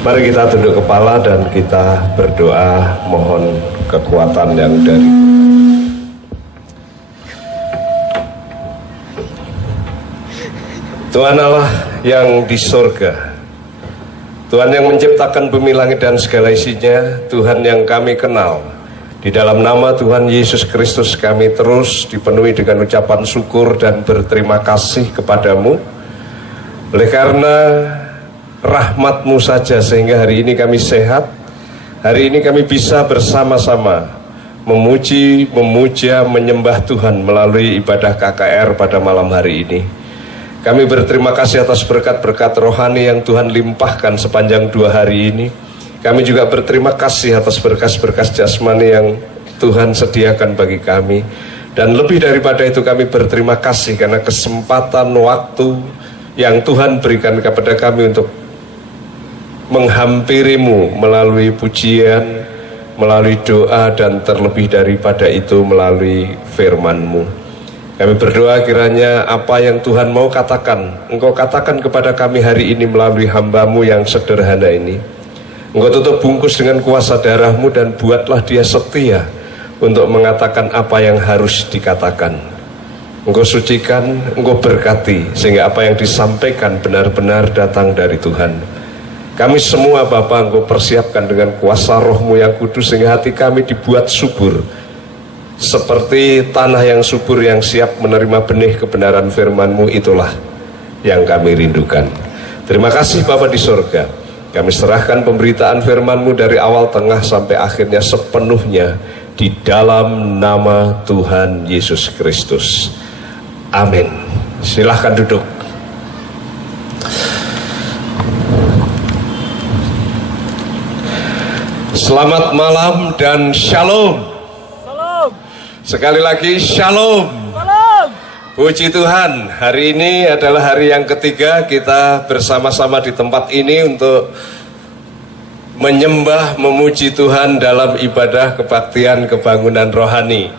Mari kita tunduk kepala dan kita berdoa mohon kekuatan yang dari Tuhan Allah yang di surga, Tuhan yang menciptakan bumi langit dan segala isinya, Tuhan yang kami kenal. Di dalam nama Tuhan Yesus Kristus kami terus dipenuhi dengan ucapan syukur dan berterima kasih kepadamu. Oleh karena rahmat-Mu saja sehingga hari ini kami sehat. Hari ini kami bisa bersama-sama memuji, memuja, menyembah Tuhan melalui ibadah KKR pada malam hari ini. Kami berterima kasih atas berkat-berkat rohani yang Tuhan limpahkan sepanjang 2 hari ini. Kami juga berterima kasih atas berkas-berkas jasmani yang Tuhan sediakan bagi kami. Dan lebih daripada itu kami berterima kasih karena kesempatan waktu yang Tuhan berikan kepada kami untuk menghampiri-Mu melalui pujian, melalui doa, dan terlebih daripada itu melalui firman-Mu. Kami berdoa kiranya apa yang Tuhan mau katakan, Engkau katakan kepada kami hari ini melalui hamba-Mu yang sederhana ini. Engkau tutup bungkus dengan kuasa darah-Mu dan buatlah dia setia untuk mengatakan apa yang harus dikatakan. Engkau sucikan, Engkau berkati sehingga apa yang disampaikan benar-benar datang dari Tuhan. Kami semua Bapa Engkau persiapkan dengan kuasa Roh-Mu yang kudus sehingga hati kami dibuat subur seperti tanah yang subur yang siap menerima benih kebenaran firman-Mu. Itulah yang kami rindukan. Terima kasih Bapa di surga. Kami serahkan pemberitaan firman-Mu dari awal, tengah, sampai akhirnya sepenuhnya di dalam nama Tuhan Yesus Kristus. Amin. Silahkan duduk. Selamat malam dan shalom. Salam. Sekali lagi shalom. Salam. Puji Tuhan, hari ini adalah hari yang ketiga kita bersama-sama di tempat ini untuk menyembah, memuji Tuhan dalam ibadah kebaktian kebangunan rohani.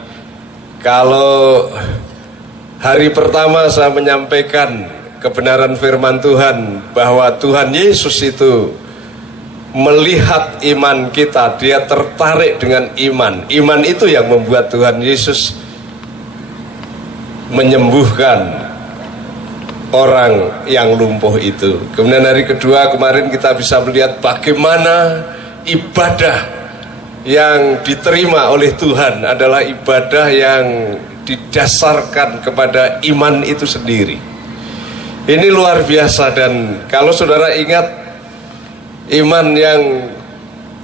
Kalau hari pertama saya menyampaikan kebenaran firman Tuhan bahwa Tuhan Yesus itu melihat iman kita, dia tertarik dengan iman. Iman itu yang membuat Tuhan Yesus menyembuhkan orang yang lumpuh itu. Kemudian hari kedua kemarin kita bisa melihat bagaimana ibadah yang diterima oleh Tuhan adalah ibadah yang didasarkan kepada iman itu sendiri. Ini luar biasa, dan kalau saudara ingat, iman yang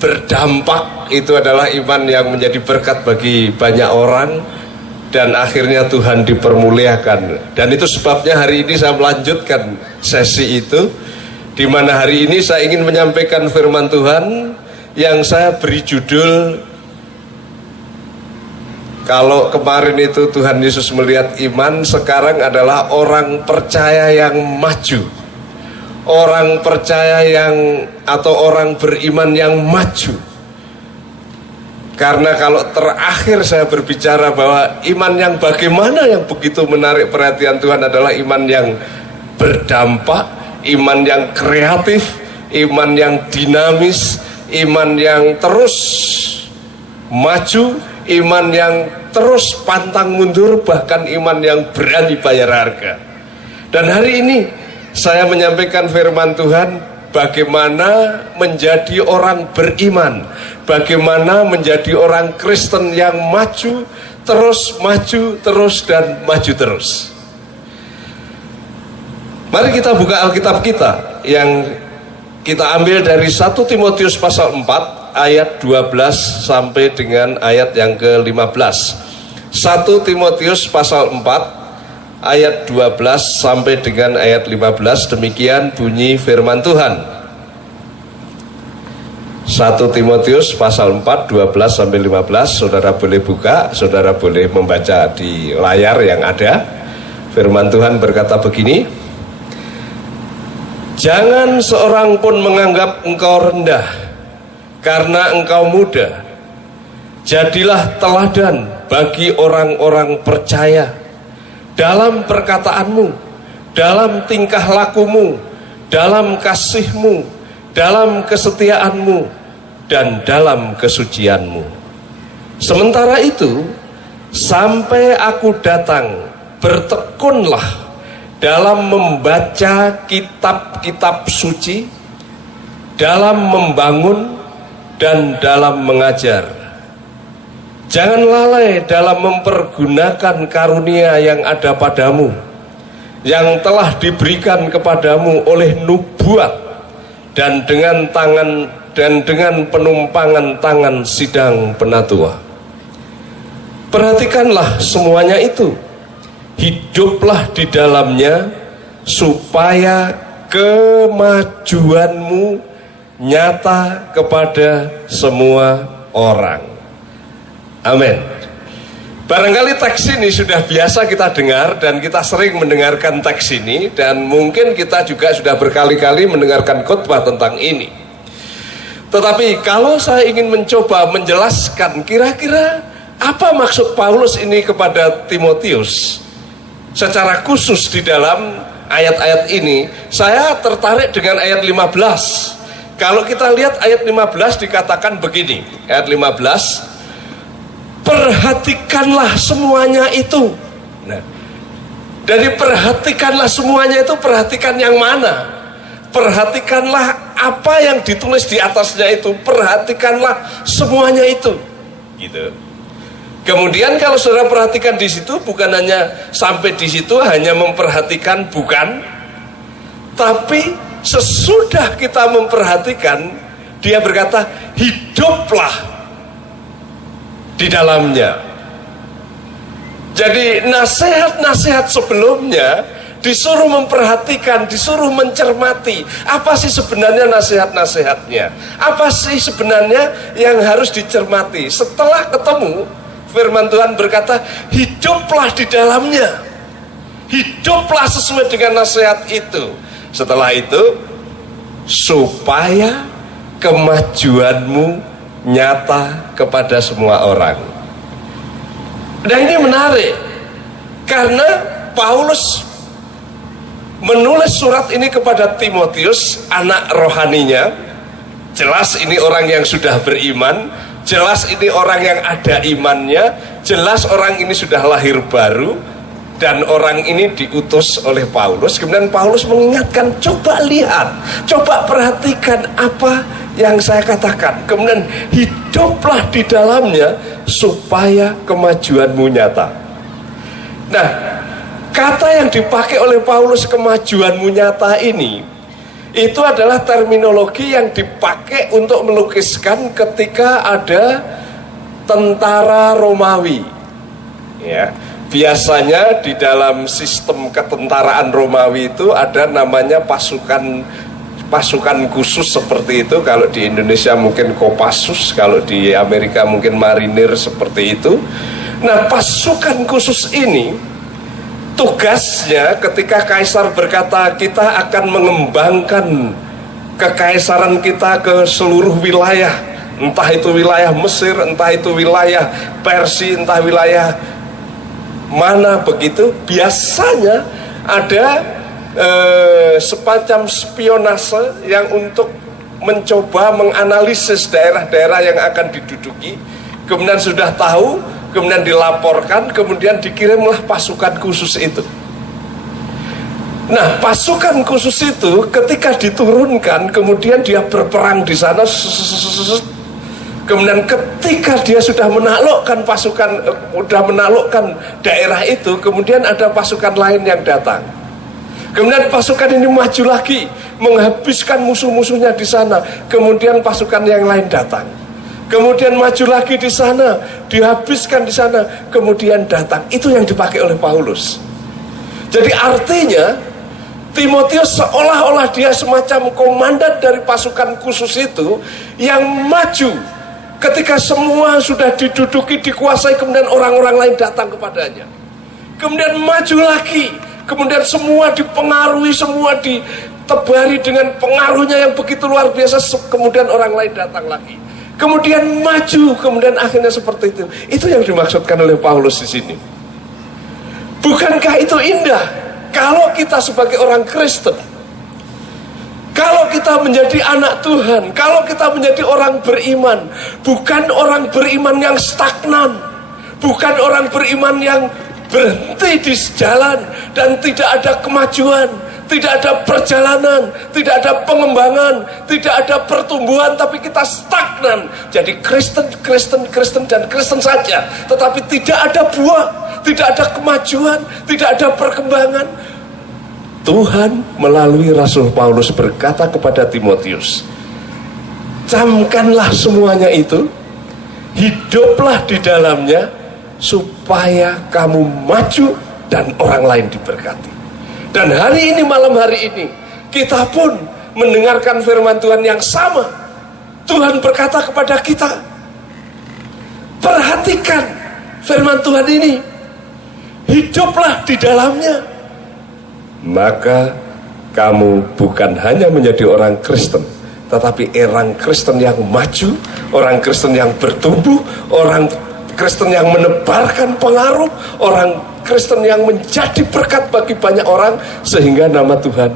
berdampak itu adalah iman yang menjadi berkat bagi banyak orang. Dan akhirnya Tuhan dipermuliakan. Dan itu sebabnya hari ini saya melanjutkan sesi itu, di mana hari ini saya ingin menyampaikan firman Tuhan yang saya beri judul, kalau kemarin itu Tuhan Yesus melihat iman, sekarang adalah orang percaya yang maju. Orang percaya yang atau orang beriman yang maju. Karena kalau terakhir saya berbicara bahwa iman yang bagaimana yang begitu menarik perhatian Tuhan adalah iman yang berdampak, iman yang kreatif, iman yang dinamis, iman yang terus maju, iman yang terus pantang mundur, bahkan iman yang berani bayar harga. Dan hari ini saya menyampaikan firman Tuhan, bagaimana menjadi orang beriman, bagaimana menjadi orang Kristen yang maju terus dan maju terus. Mari kita buka Alkitab kita yang kita ambil dari 1 Timotius pasal 4 ayat 12 sampai dengan ayat yang ke-15. 1 Timotius pasal 4 ayat 12 sampai dengan ayat 15, demikian bunyi firman Tuhan. 1 Timotius pasal 4 12 sampai 15, saudara boleh buka, saudara boleh membaca di layar yang ada. Firman Tuhan berkata begini: jangan seorang pun menganggap engkau rendah karena engkau muda. Jadilah teladan bagi orang-orang percaya dalam perkataanmu, dalam tingkah lakumu, dalam kasihmu, dalam kesetiaanmu dan dalam kesucianmu. Sementara itu, sampai aku datang, bertekunlah dalam membaca kitab-kitab suci, dalam membangun dan dalam mengajar. Jangan lalai dalam mempergunakan karunia yang ada padamu, yang telah diberikan kepadamu oleh nubuat dan dengan penumpangan tangan sidang penatua. Perhatikanlah semuanya itu, hiduplah di dalamnya supaya kemajuanmu nyata kepada semua orang. Amin. Barangkali teks ini sudah biasa kita dengar dan kita sering mendengarkan teks ini, dan mungkin kita juga sudah berkali-kali mendengarkan khotbah tentang ini. Tetapi kalau saya ingin mencoba menjelaskan kira-kira apa maksud Paulus ini kepada Timotius secara khusus di dalam ayat-ayat ini, saya tertarik dengan ayat 15. Kalau kita lihat ayat 15 dikatakan begini, ayat 15, perhatikanlah semuanya itu. Nah, dari perhatikanlah semuanya itu, perhatikan yang mana? Perhatikanlah apa yang ditulis di atasnya itu, perhatikanlah semuanya itu. Gitu. Kemudian kalau saudara perhatikan di situ, bukan hanya sampai di situ hanya memperhatikan, bukan, tapi sesudah kita memperhatikan, dia berkata, hiduplah di dalamnya. Jadi nasihat-nasihat sebelumnya disuruh memperhatikan, disuruh mencermati apa sih sebenarnya nasihat-nasihatnya, apa sih sebenarnya yang harus dicermati. Setelah ketemu, firman Tuhan berkata, hiduplah di dalamnya, hiduplah sesuai dengan nasihat itu. Setelah itu, supaya kemajuanmu nyata kepada semua orang. Dan ini menarik karena Paulus menulis surat ini kepada Timotius, anak rohaninya. Jelas ini orang yang sudah beriman, jelas ini orang yang ada imannya, jelas orang ini sudah lahir baru, dan orang ini diutus oleh Paulus. Kemudian Paulus mengingatkan, coba lihat, coba perhatikan apa yang saya katakan. Kemudian hiduplah di dalamnya supaya kemajuanmu nyata. Nah, kata yang dipakai oleh Paulus, kemajuanmu nyata ini, itu adalah terminologi yang dipakai untuk melukiskan ketika ada tentara Romawi. Ya, biasanya di dalam sistem ketentaraan Romawi itu ada namanya pasukan khusus seperti itu. Kalau di Indonesia mungkin Kopassus, kalau di Amerika mungkin marinir seperti itu. Nah, pasukan khusus ini tugasnya ketika kaisar berkata kita akan mengembangkan kekaisaran kita ke seluruh wilayah, entah itu wilayah Mesir, entah itu wilayah Persia, entah wilayah mana begitu, biasanya ada semacam spionase yang untuk mencoba menganalisis daerah-daerah yang akan diduduki. Kemudian sudah tahu, kemudian dilaporkan, kemudian dikirimlah pasukan khusus itu. Nah, pasukan khusus itu ketika diturunkan, kemudian dia berperang di sana. Kemudian ketika dia sudah menaklukkan menaklukkan daerah itu, kemudian ada pasukan lain yang datang. Kemudian pasukan ini maju lagi, menghabiskan musuh-musuhnya di sana. Kemudian pasukan yang lain datang. Kemudian maju lagi di sana, dihabiskan di sana. Kemudian datang. Itu yang dipakai oleh Paulus. Jadi artinya, Timotius seolah-olah dia semacam komandan dari pasukan khusus itu yang maju. Ketika semua sudah diduduki, dikuasai, kemudian orang-orang lain datang kepadanya. Kemudian maju lagi. Kemudian semua dipengaruhi, semua ditebari dengan pengaruhnya yang begitu luar biasa. Kemudian orang lain datang lagi. Kemudian maju, kemudian akhirnya seperti itu. Itu yang dimaksudkan oleh Paulus di sini. Bukankah itu indah? Kalau kita sebagai orang Kristen, Kalau kita menjadi anak Tuhan, kalau kita menjadi orang beriman, bukan orang beriman yang stagnan, bukan orang beriman yang berhenti di jalan dan tidak ada kemajuan, tidak ada perjalanan, tidak ada pengembangan, tidak ada pertumbuhan, tapi kita stagnan. Jadi Kristen dan Kristen saja, tetapi tidak ada buah, tidak ada kemajuan, tidak ada perkembangan. Tuhan melalui Rasul Paulus berkata kepada Timotius, camkanlah semuanya itu, hiduplah di dalamnya, supaya kamu maju dan orang lain diberkati. Dan hari ini, malam hari ini, kita pun mendengarkan firman Tuhan yang sama. Tuhan berkata kepada kita, perhatikan firman Tuhan ini, hiduplah di dalamnya, maka kamu bukan hanya menjadi orang Kristen, tetapi orang Kristen yang maju, orang Kristen yang bertumbuh, orang Kristen yang menebarkan pengaruh, orang Kristen yang menjadi berkat bagi banyak orang, sehingga nama Tuhan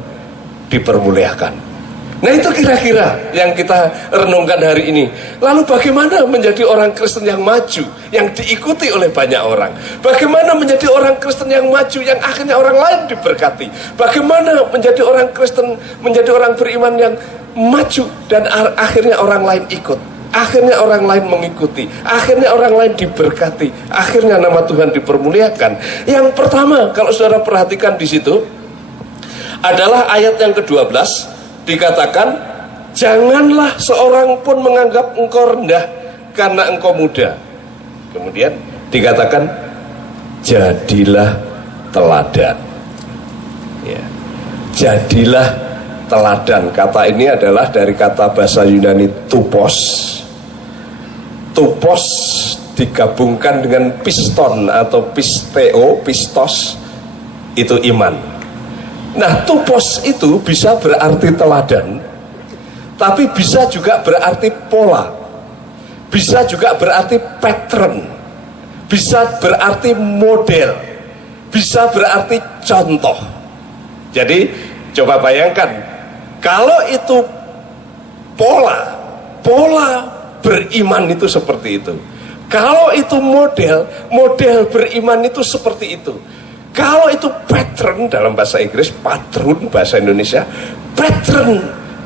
dipermuliakan. Nah, itu kira-kira yang kita renungkan hari ini. Lalu bagaimana menjadi orang Kristen yang maju, yang diikuti oleh banyak orang? Bagaimana menjadi orang Kristen yang maju, yang akhirnya orang lain diberkati? Bagaimana menjadi orang Kristen, menjadi orang beriman yang maju dan akhirnya orang lain ikut? Akhirnya orang lain mengikuti, akhirnya orang lain diberkati, akhirnya nama Tuhan dipermuliakan. Yang pertama, kalau saudara perhatikan di situ, adalah ayat yang ke-12, dikatakan, janganlah seorang pun menganggap engkau rendah karena engkau muda. Kemudian dikatakan, jadilah teladan. Ya. Jadilah teladan. Kata ini adalah dari kata bahasa Yunani tupos. Tupos digabungkan dengan piston atau pisteo, pistos, itu iman. Nah, tupos itu bisa berarti teladan, tapi bisa juga berarti pola, bisa juga berarti pattern, bisa berarti model, bisa berarti contoh. Jadi coba bayangkan, kalau itu pola beriman itu seperti itu. Kalau itu model beriman itu seperti itu. Kalau itu pattern dalam bahasa Inggris, patron bahasa Indonesia,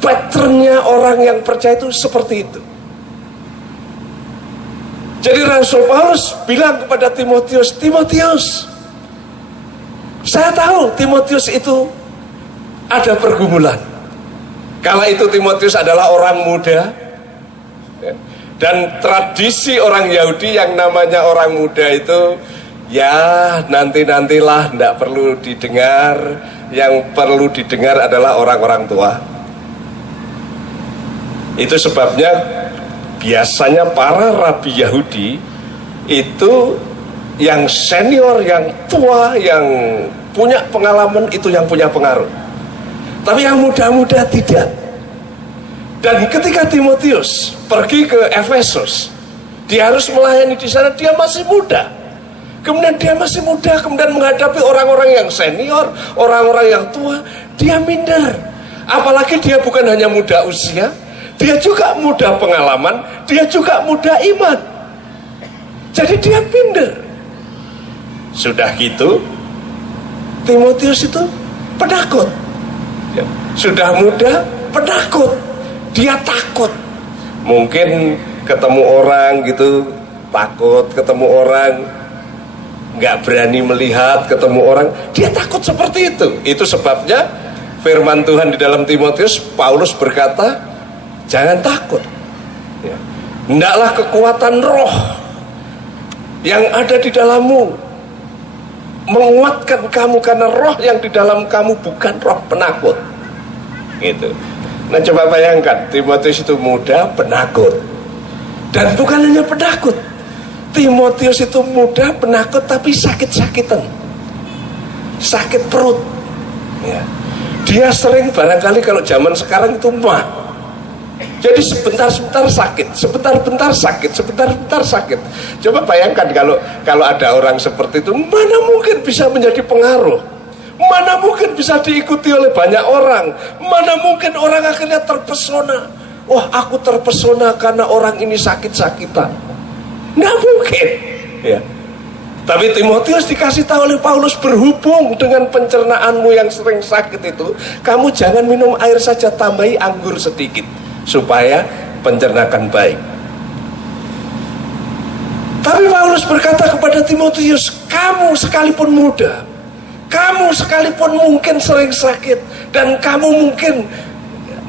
patternnya orang yang percaya itu seperti itu. Jadi Rasul Paulus bilang kepada Timotius, saya tahu Timotius itu ada pergumulan. Kala itu Timotius adalah orang muda, dan tradisi orang Yahudi yang namanya orang muda itu, ya nantilah, tidak perlu didengar. Yang perlu didengar adalah orang-orang tua. Itu sebabnya biasanya para rabi Yahudi itu yang senior, yang tua, yang punya pengalaman, itu yang punya pengaruh. Tapi yang muda-muda tidak. Dan ketika Timotius pergi ke Efesus, dia harus melayani di sana, dia masih muda. Kemudian menghadapi orang-orang yang senior, orang-orang yang tua, dia minder. Apalagi dia bukan hanya muda usia, dia juga muda pengalaman, dia juga muda iman. Jadi dia minder. Sudah gitu, Timotius itu penakut. Sudah muda, penakut. Dia takut. Mungkin ketemu orang gitu, takut. Ketemu orang, nggak berani melihat. Ketemu orang, dia takut seperti itu. Itu sebabnya firman Tuhan di dalam Timotius, Paulus berkata, jangan takut. Hendaklah kekuatan roh yang ada di dalammu menguatkan kamu, karena roh yang di dalam kamu bukan roh penakut. Gitu. Nah, coba bayangkan, Timotius itu muda, penakut. Dan bukan hanya penakut, Timotius itu muda, penakut, tapi sakit-sakitan, sakit perut. Ya. Dia sering, barangkali kalau zaman sekarang itu mah. Jadi sebentar-sebentar sakit, sebentar-bentar sakit, sebentar-bentar sakit. Coba bayangkan kalau ada orang seperti itu, mana mungkin bisa menjadi pengaruh, Mana mungkin bisa diikuti oleh banyak orang? Mana mungkin orang akhirnya terpesona? Wah, aku terpesona karena orang ini sakit-sakitan. Nggak mungkin, ya. Tapi Timotius dikasih tahu oleh Paulus, berhubung dengan pencernaanmu yang sering sakit itu, kamu jangan minum air saja, tambahi anggur sedikit supaya pencernaan baik. Tapi Paulus berkata kepada Timotius, kamu sekalipun muda, kamu sekalipun mungkin sering sakit, dan kamu mungkin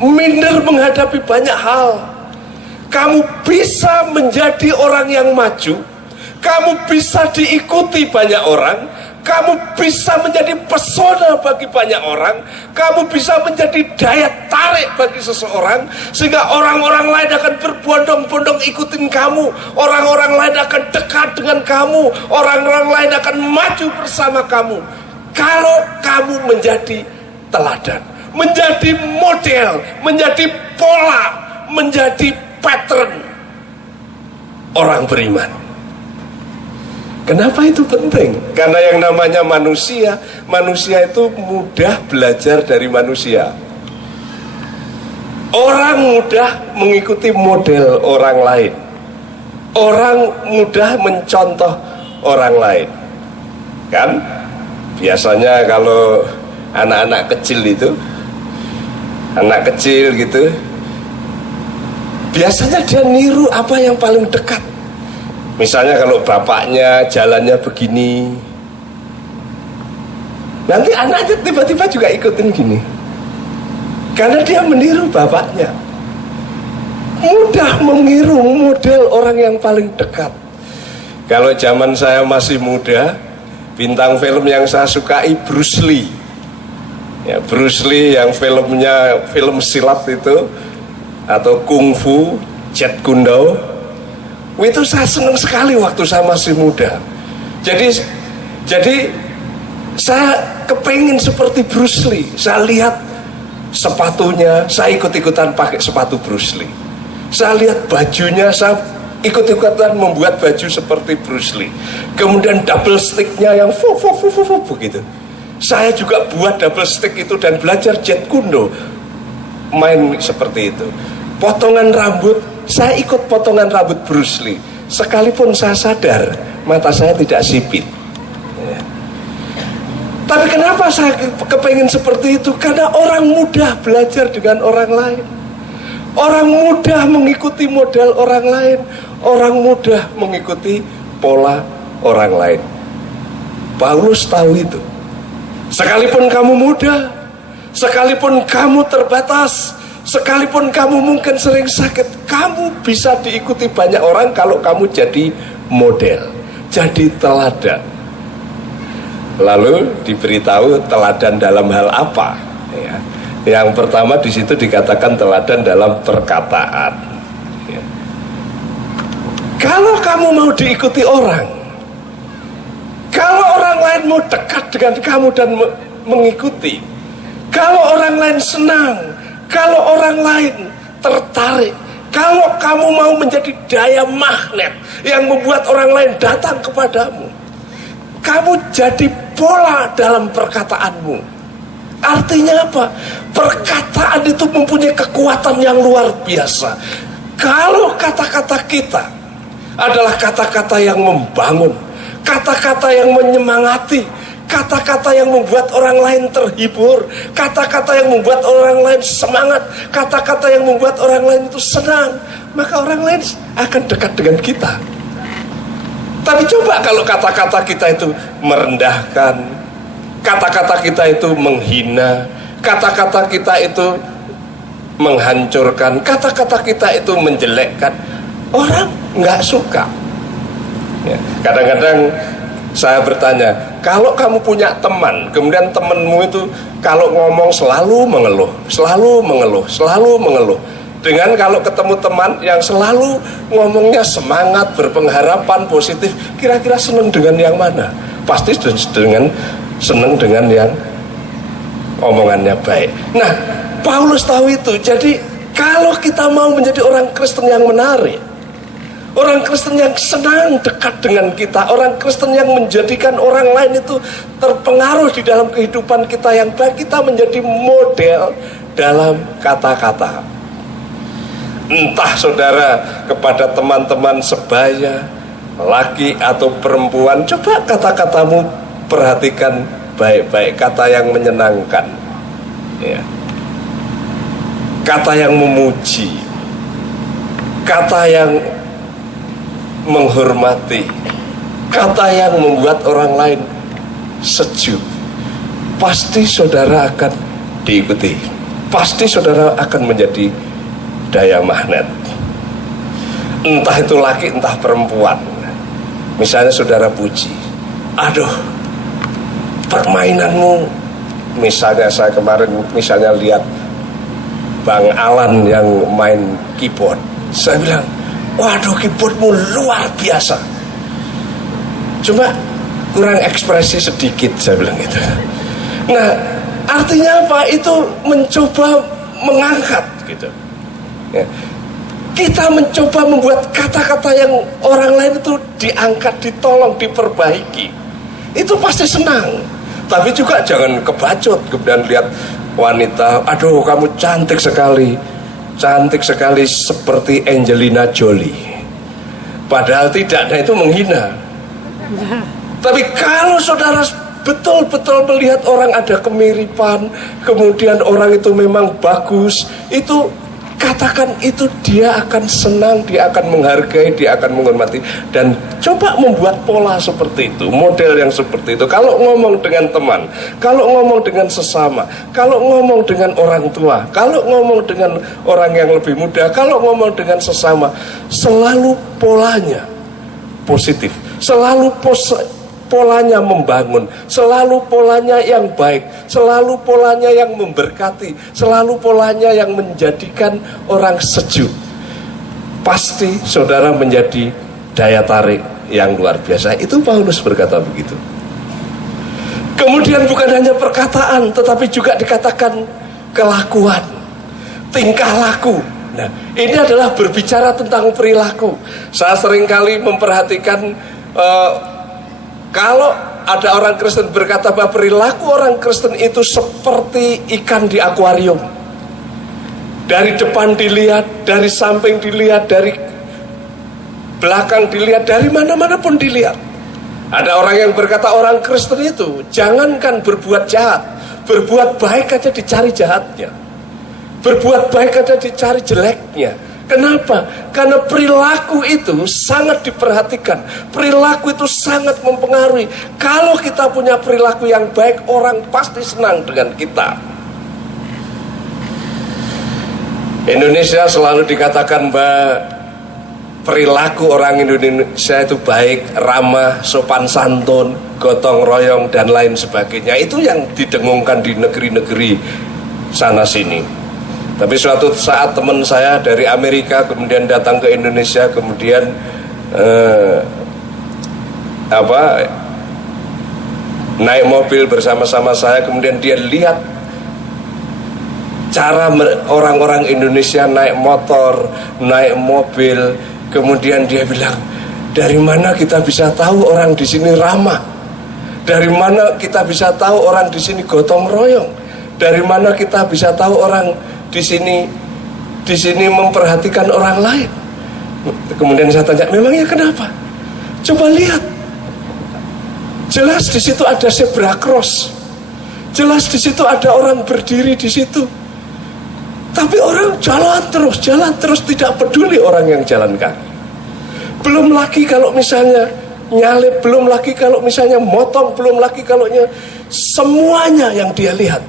minder menghadapi banyak hal, kamu bisa menjadi orang yang maju, kamu bisa diikuti banyak orang, kamu bisa menjadi pesona bagi banyak orang, kamu bisa menjadi daya tarik bagi seseorang, sehingga orang-orang lain akan berbondong-bondong ikutin kamu, orang-orang lain akan dekat dengan kamu, orang-orang lain akan maju bersama kamu. Kalau kamu menjadi teladan, menjadi model, menjadi pola, menjadi pattern orang beriman. Kenapa itu penting? Karena yang namanya manusia itu mudah belajar dari manusia. Orang mudah mengikuti model orang lain. Orang mudah mencontoh orang lain. Kan? Biasanya kalau anak-anak kecil itu, anak kecil gitu, biasanya dia niru apa yang paling dekat. Misalnya kalau bapaknya jalannya begini, nanti anaknya tiba-tiba juga ikutin gini, karena dia meniru bapaknya. Mudah meniru model orang yang paling dekat. Kalau zaman saya masih muda, bintang film yang saya sukai Bruce Lee. Ya, Bruce Lee yang filmnya film silat itu, atau kungfu, Jeet Kune Do. Itu saya senang sekali waktu saya masih muda. Jadi saya kepengen seperti Bruce Lee. Saya lihat sepatunya, saya ikut-ikutan pakai sepatu Bruce Lee. Saya lihat bajunya, saya ikut-ikutan membuat baju seperti Bruce Lee. Kemudian double sticknya yang begitu. Saya juga buat double stick itu dan belajar Jeet Kune Do, main seperti itu. Potongan rambut, saya ikut potongan rambut Bruce Lee, sekalipun saya sadar mata saya tidak sipit. Ya. Tapi kenapa saya kepengen seperti itu? Karena orang mudah belajar dengan orang lain, orang mudah mengikuti model orang lain, orang mudah mengikuti pola orang lain. Paulus tahu itu. Sekalipun kamu muda, sekalipun kamu terbatas, sekalipun kamu mungkin sering sakit, kamu bisa diikuti banyak orang kalau kamu jadi model, jadi teladan. Lalu diberitahu teladan dalam hal apa? Ya. Yang pertama di situ dikatakan teladan dalam perkataan. Ya. Kalau kamu mau diikuti orang, kalau orang lain mau dekat dengan kamu dan mengikuti, kalau orang lain senang, kalau orang lain tertarik, kalau kamu mau menjadi daya magnet yang membuat orang lain datang kepadamu, kamu jadi pola dalam perkataanmu. Artinya apa? Perkataan itu mempunyai kekuatan yang luar biasa. Kalau kata-kata kita adalah kata-kata yang membangun, kata-kata yang menyemangati, kata-kata yang membuat orang lain terhibur, kata-kata yang membuat orang lain semangat, kata-kata yang membuat orang lain itu senang, maka orang lain akan dekat dengan kita. Tapi coba kalau kata-kata kita itu merendahkan, kata-kata kita itu menghina, kata-kata kita itu menghancurkan, kata-kata kita itu menjelekkan, orang nggak suka. Ya, kadang-kadang saya bertanya, kalau kamu punya teman, kemudian temanmu itu kalau ngomong selalu mengeluh, selalu mengeluh, selalu mengeluh, dengan kalau ketemu teman yang selalu ngomongnya semangat, berpengharapan, positif, kira-kira senang dengan yang mana? Pasti senang dengan yang omongannya baik. Nah, Paulus tahu itu. Jadi kalau kita mau menjadi orang Kristen yang menarik, Orang Kristen yang senang dekat dengan kita, orang Kristen yang menjadikan orang lain itu terpengaruh di dalam kehidupan kita yang baik. Kita menjadi model dalam kata-kata. Entah saudara kepada teman-teman sebaya, laki atau perempuan, coba kata-katamu perhatikan baik-baik, kata yang menyenangkan, ya. Kata yang memuji, kata yang menghormati, kata yang membuat orang lain sejuk. Pasti saudara akan diikuti, pasti saudara akan menjadi daya magnet. Entah itu laki, entah perempuan. Misalnya saudara puji, aduh, permainanmu. Misalnya saya kemarin lihat Bang Alan yang main keyboard, saya bilang, waduh, keyboardmu luar biasa. Cuma kurang ekspresi sedikit, saya bilang gitu. Nah, artinya apa? Itu mencoba mengangkat gitu. Ya. Kita mencoba membuat kata-kata yang orang lain itu diangkat, ditolong, diperbaiki. Itu pasti senang. Tapi juga jangan kebacut, kemudian lihat wanita, aduh kamu cantik sekali seperti Angelina Jolie. Padahal tidak, nah itu menghina. Tapi kalau saudara betul-betul melihat orang ada kemiripan, kemudian orang itu memang bagus, itu katakan itu, dia akan senang, dia akan menghargai, dia akan menghormati. Dan coba membuat pola seperti itu, model yang seperti itu. Kalau ngomong dengan teman, kalau ngomong dengan sesama, kalau ngomong dengan orang tua, kalau ngomong dengan orang yang lebih muda, kalau ngomong dengan sesama, selalu polanya positif, selalu polanya membangun, selalu polanya yang baik, selalu polanya yang memberkati, selalu polanya yang menjadikan orang sejuk. Pasti saudara menjadi daya tarik yang luar biasa. Itu Paulus berkata begitu. Kemudian bukan hanya perkataan, tetapi juga dikatakan kelakuan, tingkah laku. Nah, ini adalah berbicara tentang perilaku. Saya seringkali memperhatikan kalau ada orang Kristen berkata bahwa perilaku orang Kristen itu seperti ikan di akuarium. Dari depan dilihat, dari samping dilihat, dari belakang dilihat, dari mana-mana pun dilihat. Ada orang yang berkata orang Kristen itu jangankan berbuat jahat, berbuat baik aja dicari jahatnya, berbuat baik aja dicari jeleknya. Kenapa? Karena perilaku itu sangat diperhatikan. Perilaku itu sangat mempengaruhi. Kalau kita punya perilaku yang baik, orang pasti senang dengan kita. Indonesia selalu dikatakan bahwa perilaku orang Indonesia itu baik, ramah, sopan santun, gotong royong, dan lain sebagainya. Itu yang didengungkan di negeri-negeri sana sini. Tapi suatu saat teman saya dari Amerika kemudian datang ke Indonesia, kemudian naik mobil bersama-sama saya, kemudian dia lihat cara orang-orang Indonesia naik motor, naik mobil, kemudian dia bilang, dari mana kita bisa tahu orang di sini ramah? Dari mana kita bisa tahu orang di sini gotong royong? Dari mana kita bisa tahu orang di sini memperhatikan orang lain? Kemudian saya tanya, memangnya kenapa? Coba lihat, jelas di situ ada zebra cross, jelas di situ ada orang berdiri di situ. Tapi orang jalan terus, tidak peduli orang yang jalan kaki. Belum lagi kalau misalnya nyalip, belum lagi kalau misalnya motong, belum lagi kalau semuanya yang dia lihat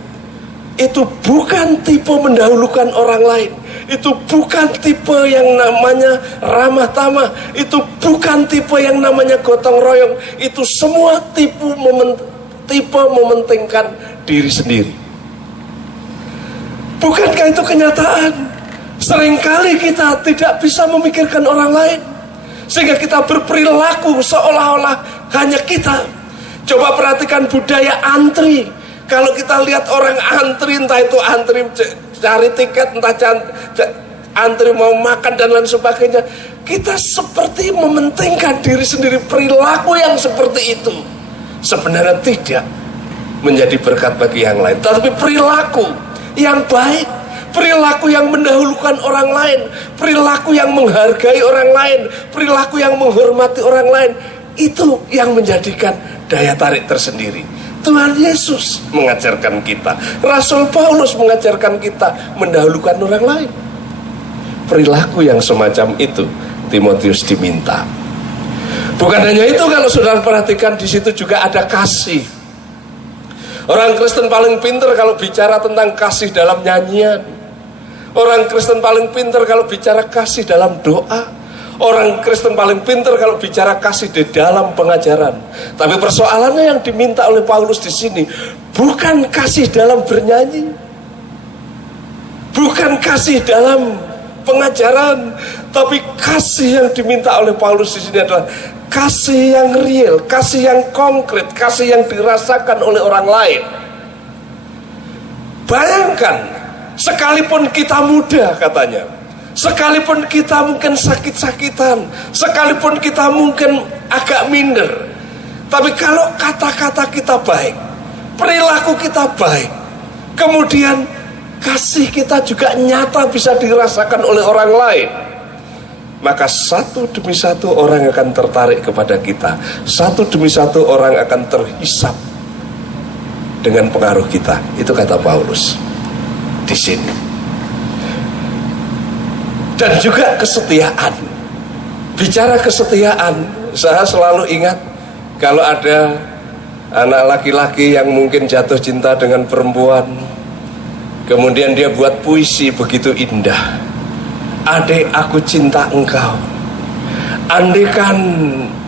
itu bukan tipe mendahulukan orang lain, itu bukan tipe yang namanya ramah tamah, itu bukan tipe yang namanya gotong royong, itu semua tipe mementingkan diri sendiri. Bukankah itu kenyataan? Seringkali kita tidak bisa memikirkan orang lain, sehingga kita berperilaku seolah-olah hanya kita. Coba perhatikan budaya antri. Kalau kita lihat orang antri, entah itu antri cari tiket, entah antri mau makan dan lain sebagainya. Kita seperti mementingkan diri sendiri. Perilaku yang seperti itu sebenarnya tidak menjadi berkat bagi yang lain, tapi perilaku yang baik, perilaku yang mendahulukan orang lain, perilaku yang menghargai orang lain, perilaku yang menghormati orang lain, itu yang menjadikan daya tarik tersendiri. Tuhan Yesus mengajarkan kita, Rasul Paulus mengajarkan kita mendahulukan orang lain. Perilaku yang semacam itu Timotius diminta. Bukan hanya itu, kalau saudara perhatikan di situ juga ada kasih. Orang Kristen paling pintar kalau bicara tentang kasih dalam nyanyian. Orang Kristen paling pintar kalau bicara kasih dalam doa. Orang Kristen paling pintar kalau bicara kasih di dalam pengajaran. Tapi persoalannya yang diminta oleh Paulus di sini bukan kasih dalam bernyanyi, bukan kasih dalam pengajaran, tapi kasih yang diminta oleh Paulus di sini adalah kasih yang real, kasih yang konkret, kasih yang dirasakan oleh orang lain. Bayangkan, sekalipun kita muda katanya, sekalipun kita mungkin sakit-sakitan, sekalipun kita mungkin agak minder, tapi kalau kata-kata kita baik, perilaku kita baik, kemudian kasih kita juga nyata bisa dirasakan oleh orang lain, maka satu demi satu orang akan tertarik kepada kita. Satu demi satu orang akan terhisap dengan pengaruh kita. Itu kata Paulus di sini. Dan juga kesetiaan. Bicara kesetiaan, saya selalu ingat kalau ada anak laki-laki yang mungkin jatuh cinta dengan perempuan, kemudian dia buat puisi begitu indah. Adek, aku cinta engkau. Andaikan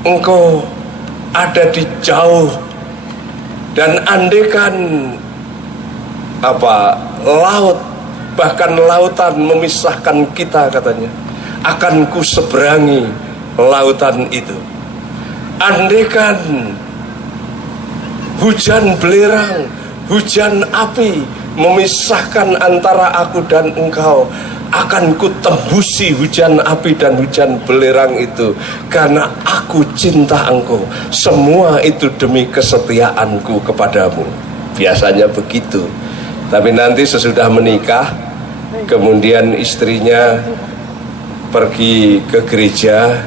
engkau ada di jauh, dan andaikan laut, bahkan lautan memisahkan kita, katanya, akan ku seberangi lautan itu. Andaikan hujan belerang, hujan api memisahkan antara aku dan engkau, akan ku tembusi hujan api dan hujan belerang itu, karena aku cinta engkau. Semua itu demi kesetiaanku kepadamu. Biasanya begitu. Tapi nanti sesudah menikah, kemudian istrinya pergi ke gereja,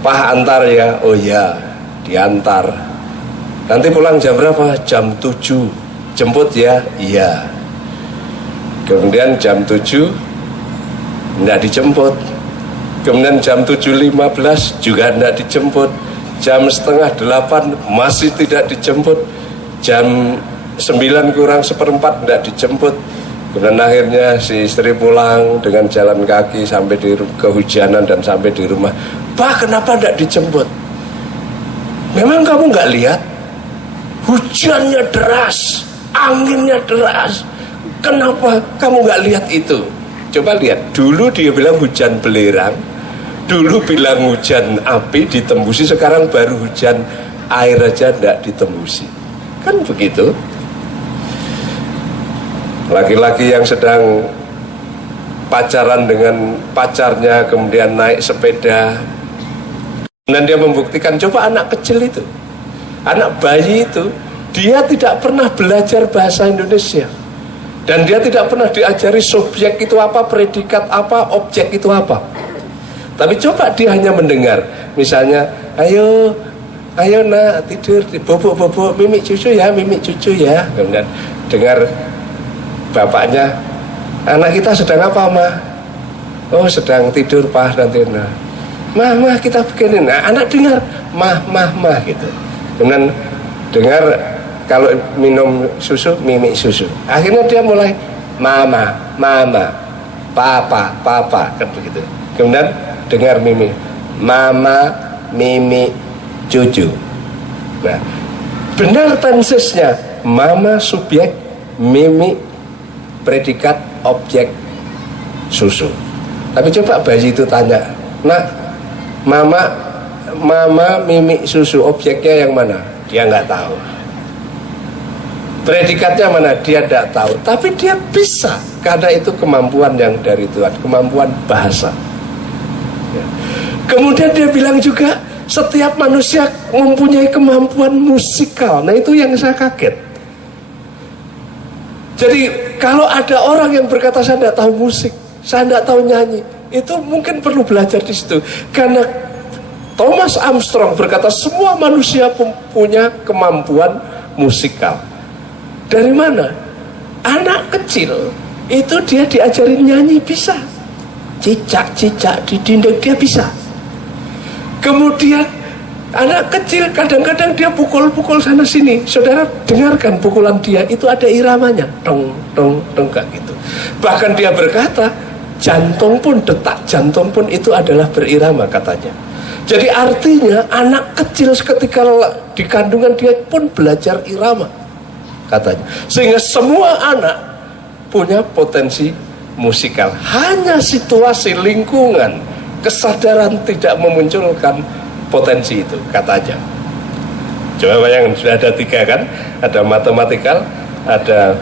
"Pah, antar ya." "Oh ya, diantar." "Nanti pulang jam berapa?" "Jam 7. Jemput ya." "Iya." Kemudian jam 7 tidak dijemput. Kemudian jam 7.15 juga tidak dijemput. Jam setengah 8 masih tidak dijemput. Jam 9 kurang seperempat tidak dijemput. Kemudian akhirnya si istri pulang dengan jalan kaki sampai di kehujanan dan sampai di rumah. "Pak, kenapa tidak dijemput?" "Memang kamu nggak lihat? Hujannya deras, anginnya deras. Kenapa kamu nggak lihat itu?" Coba lihat, dulu dia bilang hujan belerang, dulu bilang hujan api ditembusi, sekarang baru hujan air aja tidak ditembusi. Kan begitu. Laki-laki yang sedang pacaran dengan pacarnya, kemudian naik sepeda, dan dia membuktikan, coba anak kecil itu, anak bayi itu, dia tidak pernah belajar bahasa Indonesia, dan dia tidak pernah diajari subjek itu apa, predikat apa, objek itu apa. Tapi coba dia hanya mendengar, misalnya, ayo nak tidur, bobok mimik cucu ya, kemudian dengar bapaknya, "Anak kita sedang apa, Ma?" "Oh, sedang tidur, Pak, nanti." "Mah, kita begini." Nah, anak dengar, mah gitu. Kemudian dengar kalau minum susu, mimik susu. Akhirnya dia mulai mama, papa, kan begitu. Kemudian dengar mimik, mama, mimik, cucu. Nah, benar tensesnya, mama subjek, mimik predikat, objek, susu. Tapi coba bayi itu tanya, "Nak, mama mimik susu, objeknya yang mana?" Dia nggak tahu. Predikatnya mana? Dia tidak tahu. Tapi dia bisa. Karena itu kemampuan yang dari Tuhan, kemampuan bahasa. Ya. Kemudian dia bilang juga setiap manusia mempunyai kemampuan musikal. Nah itu yang saya kaget. Jadi kalau ada orang yang berkata saya tidak tahu musik, saya tidak tahu nyanyi, itu mungkin perlu belajar di situ. Karena Thomas Armstrong berkata semua manusia punya kemampuan musikal. Dari mana? Anak kecil itu dia diajarin nyanyi bisa, cicak-cicak di dinding dia bisa. Kemudian anak kecil kadang-kadang dia pukul-pukul sana sini. Saudara dengarkan pukulan dia itu ada iramanya, dong dong dong kayak gitu. Bahkan dia berkata jantung pun, detak jantung pun itu adalah berirama katanya. Jadi artinya anak kecil ketika di kandungan dia pun belajar irama katanya. Sehingga semua anak punya potensi musikal. Hanya situasi lingkungan, kesadaran tidak memunculkan potensi itu katanya. Coba bayangkan, sudah ada 3 kan? Ada matematikal, ada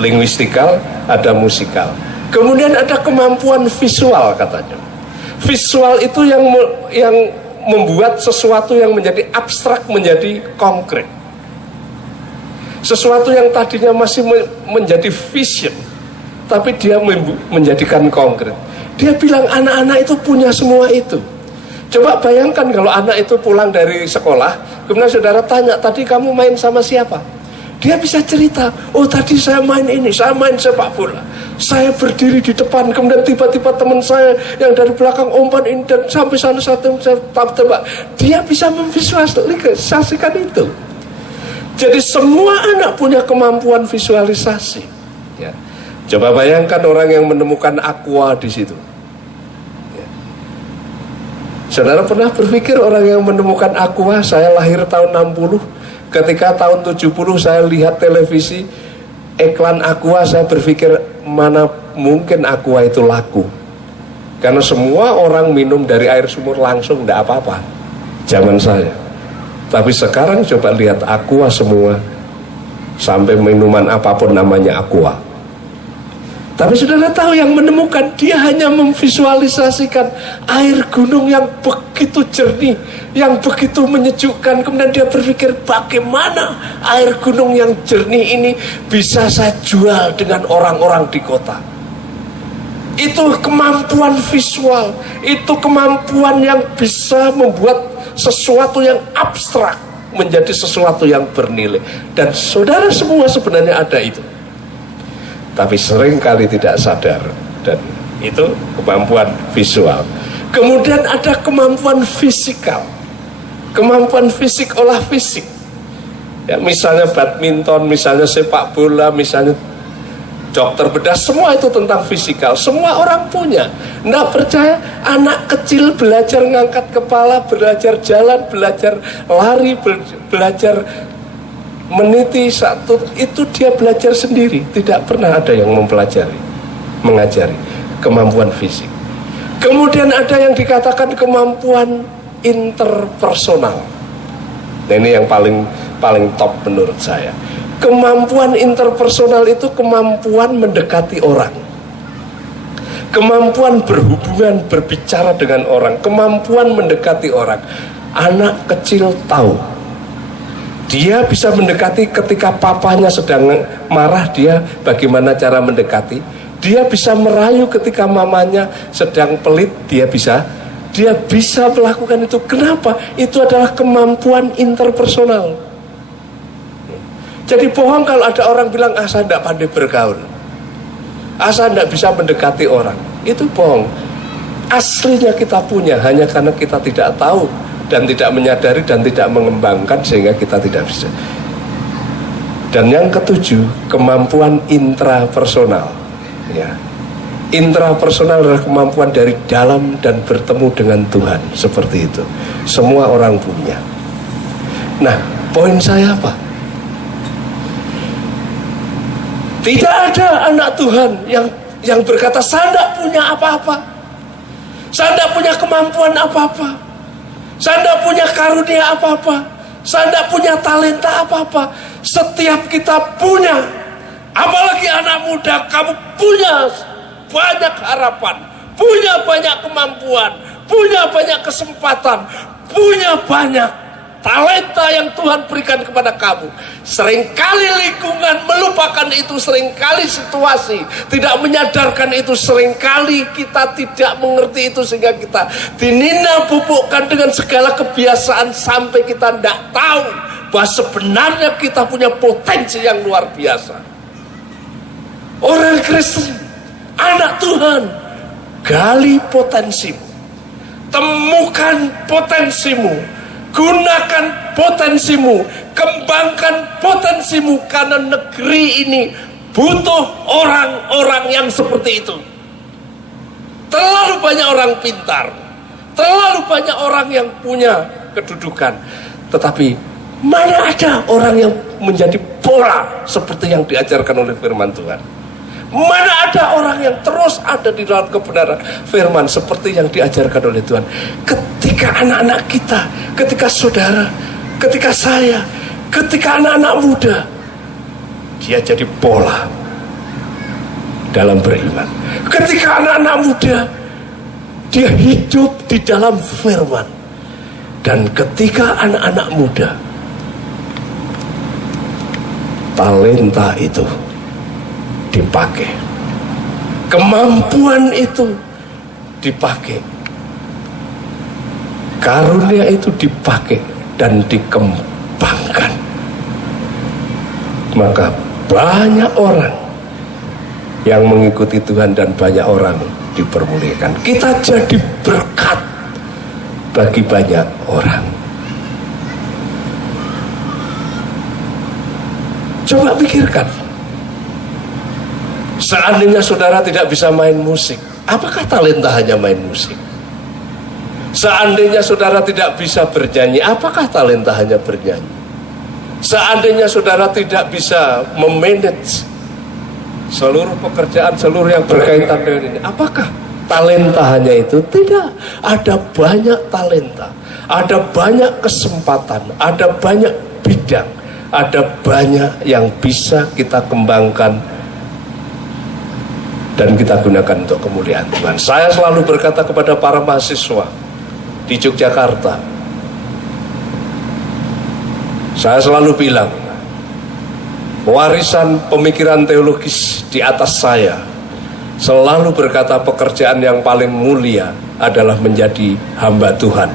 linguistikal, ada musikal. Kemudian ada kemampuan visual katanya. Visual itu yang membuat sesuatu yang menjadi abstrak menjadi konkret. Sesuatu yang tadinya masih menjadi vision, tapi dia menjadikan konkret. Dia bilang anak-anak itu punya semua itu. Coba bayangkan kalau anak itu pulang dari sekolah, kemudian saudara tanya, tadi kamu main sama siapa? Dia bisa cerita, oh tadi saya main ini, saya main sepak bola. Saya berdiri di depan, kemudian tiba-tiba teman saya yang dari belakang umpan ini dan sampai sana satu saya tebak. Dia bisa memvisualisasikan itu. Jadi semua anak punya kemampuan visualisasi. Ya. Coba bayangkan orang yang menemukan aqua di situ. Ya. Saudara pernah berpikir orang yang menemukan aqua? Saya lahir tahun 60. Ketika tahun 70 saya lihat televisi iklan aqua, saya berpikir mana mungkin aqua itu laku. Karena semua orang minum dari air sumur langsung, tidak apa-apa zaman saya. Tapi sekarang coba lihat aqua semua, sampai minuman apapun namanya aqua. Tapi saudara tahu yang menemukan, dia hanya memvisualisasikan air gunung yang begitu jernih, yang begitu menyejukkan. Kemudian dia berpikir bagaimana air gunung yang jernih ini bisa saya jual dengan orang-orang di kota. Itu kemampuan visual, itu kemampuan yang bisa membuat sesuatu yang abstrak menjadi sesuatu yang bernilai. Dan saudara semua sebenarnya ada itu, tapi sering kali tidak sadar. Dan itu kemampuan visual. Kemudian ada kemampuan fisikal, kemampuan fisik, olah fisik ya, misalnya badminton, misalnya sepak bola, misalnya dokter bedah, semua itu tentang fisikal. Semua orang punya. Nggak percaya, anak kecil belajar ngangkat kepala, belajar jalan, belajar lari, belajar meniti satu, itu dia belajar sendiri. Tidak pernah ada yang mengajari kemampuan fisik. Kemudian ada yang dikatakan kemampuan interpersonal. Nah, ini yang paling top menurut saya. Kemampuan interpersonal itu kemampuan mendekati orang, kemampuan berhubungan, berbicara dengan orang, kemampuan mendekati orang. Anak kecil tahu, dia bisa mendekati ketika papanya sedang marah, dia bagaimana cara mendekati. Dia bisa merayu ketika mamanya sedang pelit, dia bisa melakukan itu. Kenapa? Itu adalah kemampuan interpersonal. Jadi bohong kalau ada orang bilang, saya tidak pandai bergaul, saya tidak bisa mendekati orang. Itu bohong. Aslinya kita punya, hanya karena kita tidak tahu dan tidak menyadari dan tidak mengembangkan, sehingga kita tidak bisa. Dan yang ketujuh, kemampuan intrapersonal ya. Intrapersonal adalah kemampuan dari dalam dan bertemu dengan Tuhan. Seperti itu, semua orang punya. Nah, poin saya apa? Tidak ada anak Tuhan yang berkata, saya tidak punya apa-apa, saya tidak punya kemampuan apa-apa, saya tidak punya karunia apa-apa, saya tidak punya talenta apa-apa. Setiap kita punya Apalagi anak muda, kamu punya banyak harapan, punya banyak kemampuan, punya banyak kesempatan, punya banyak talenta yang Tuhan berikan kepada kamu. Seringkali lingkungan melupakan itu, seringkali situasi tidak menyadarkan itu, seringkali kita tidak mengerti itu sehingga kita dinina bubukkan dengan segala kebiasaan sampai kita tidak tahu bahwa sebenarnya kita punya potensi yang luar biasa. Orang Kristen, anak Tuhan, gali potensimu, temukan potensimu, gunakan potensimu, kembangkan potensimu, karena negeri ini butuh orang-orang yang seperti itu. Terlalu banyak orang pintar, terlalu banyak orang yang punya kedudukan, tetapi mana ada orang yang menjadi pola seperti yang diajarkan oleh firman Tuhan? Mana ada orang yang terus ada di dalam kebenaran firman seperti yang diajarkan oleh Tuhan? Ketika anak-anak kita, ketika saudara, ketika saya, ketika anak-anak muda, dia jadi pola dalam beriman. Ketika anak-anak muda, dia hidup di dalam firman. Dan ketika anak-anak muda, talenta itu dipakai, kemampuan itu dipakai, karunia itu dipakai dan dikembangkan, maka banyak orang yang mengikuti Tuhan dan banyak orang dipermuliakan. Kita jadi berkat bagi banyak orang. Coba pikirkan, seandainya saudara tidak bisa main musik, apakah talenta hanya main musik? Seandainya saudara tidak bisa bernyanyi, apakah talenta hanya bernyanyi? Seandainya saudara tidak bisa memanage seluruh pekerjaan, seluruh yang berkaitan dengan ini, apakah talenta hanya itu? Tidak, ada banyak talenta, ada banyak kesempatan, ada banyak bidang, ada banyak yang bisa kita kembangkan dan kita gunakan untuk kemuliaan Tuhan. Saya selalu berkata kepada para mahasiswa di Yogyakarta, saya selalu bilang, warisan pemikiran teologis di atas saya selalu berkata pekerjaan yang paling mulia adalah menjadi hamba Tuhan.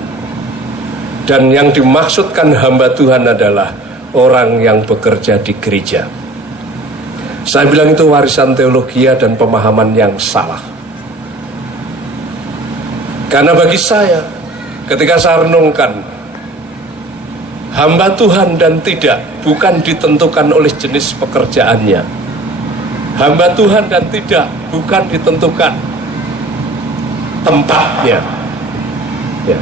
Dan yang dimaksudkan hamba Tuhan adalah orang yang bekerja di gereja. Saya bilang itu warisan teologi dan pemahaman yang salah. Karena bagi saya, ketika saya renungkan, hamba Tuhan dan tidak bukan ditentukan oleh jenis pekerjaannya. Hamba Tuhan dan tidak bukan ditentukan tempatnya, ya.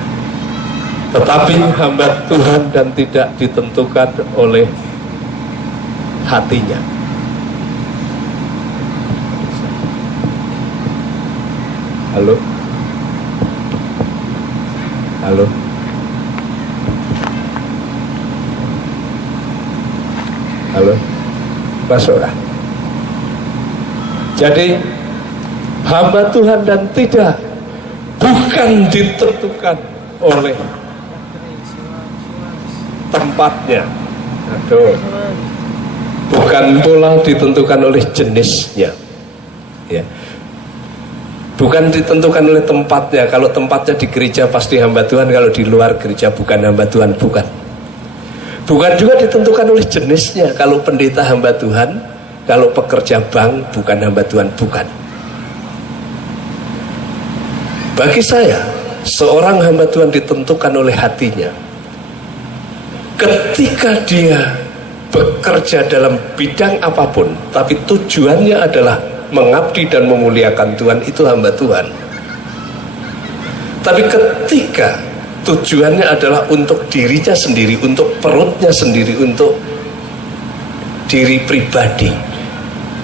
Tetapi hamba Tuhan dan tidak ditentukan oleh hatinya. Halo? Halo? Halo? Masuk lah. Jadi hamba Tuhan dan tidak bukan ditentukan oleh tempatnya. Aduh. Bukan pula ditentukan oleh jenisnya. Ya. Bukan ditentukan oleh tempatnya. Kalau tempatnya di gereja pasti hamba Tuhan, kalau di luar gereja bukan hamba Tuhan, bukan. Bukan juga ditentukan oleh jenisnya. Kalau pendeta hamba Tuhan, kalau pekerja bank bukan hamba Tuhan, bukan. Bagi saya, seorang hamba Tuhan ditentukan oleh hatinya. Ketika dia bekerja dalam bidang apapun, tapi tujuannya adalah mengabdi dan memuliakan Tuhan, itu hamba Tuhan. Tapi ketika tujuannya adalah untuk dirinya sendiri, untuk perutnya sendiri, untuk diri pribadi,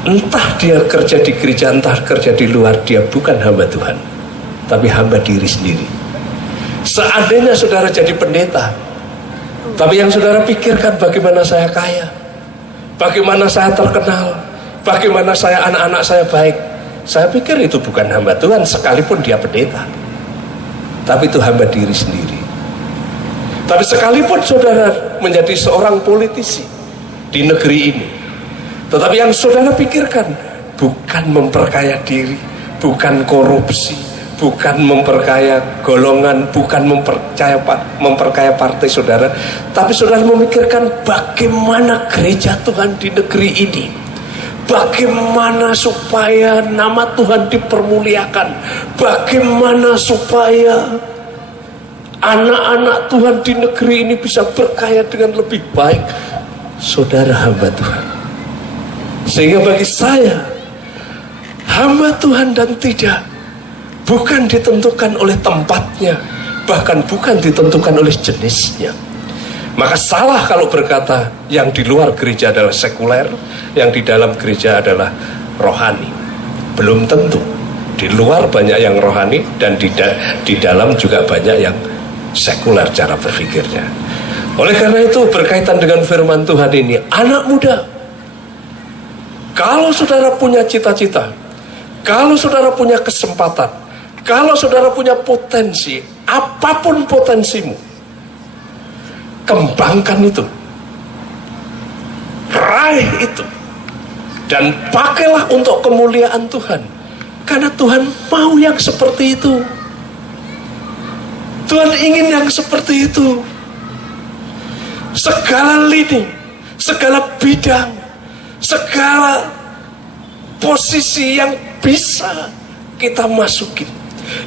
entah dia kerja di gereja, entah kerja di luar, dia bukan hamba Tuhan, tapi hamba diri sendiri. Seandainya saudara jadi pendeta, tapi yang saudara pikirkan bagaimana saya kaya, bagaimana saya terkenal, Bagaimana anak-anak saya baik? Saya pikir itu bukan hamba Tuhan sekalipun dia pendeta, tapi itu hamba diri sendiri. Tapi sekalipun saudara menjadi seorang politisi di negeri ini, tetapi yang saudara pikirkan bukan memperkaya diri, bukan korupsi, bukan memperkaya golongan, bukan memperkaya partai saudara, tapi saudara memikirkan bagaimana gereja Tuhan di negeri ini, bagaimana supaya nama Tuhan dipermuliakan, bagaimana supaya anak-anak Tuhan di negeri ini bisa berkaya dengan lebih baik. Saudara hamba Tuhan. Sehingga bagi saya, hamba Tuhan dan tidak bukan ditentukan oleh tempatnya, bahkan bukan ditentukan oleh jenisnya. Maka salah kalau berkata yang di luar gereja adalah sekuler, yang di dalam gereja adalah rohani. Belum tentu. Di luar banyak yang rohani, dan di dalam juga banyak yang sekuler cara berpikirnya. Oleh karena itu, berkaitan dengan firman Tuhan ini, anak muda, kalau saudara punya cita-cita, kalau saudara punya kesempatan, kalau saudara punya potensi, apapun potensimu, kembangkan itu, raih itu, dan pakailah untuk kemuliaan Tuhan. Karena Tuhan mau yang seperti itu. Tuhan ingin yang seperti itu. Segala lini, segala bidang, segala posisi yang bisa kita masuki,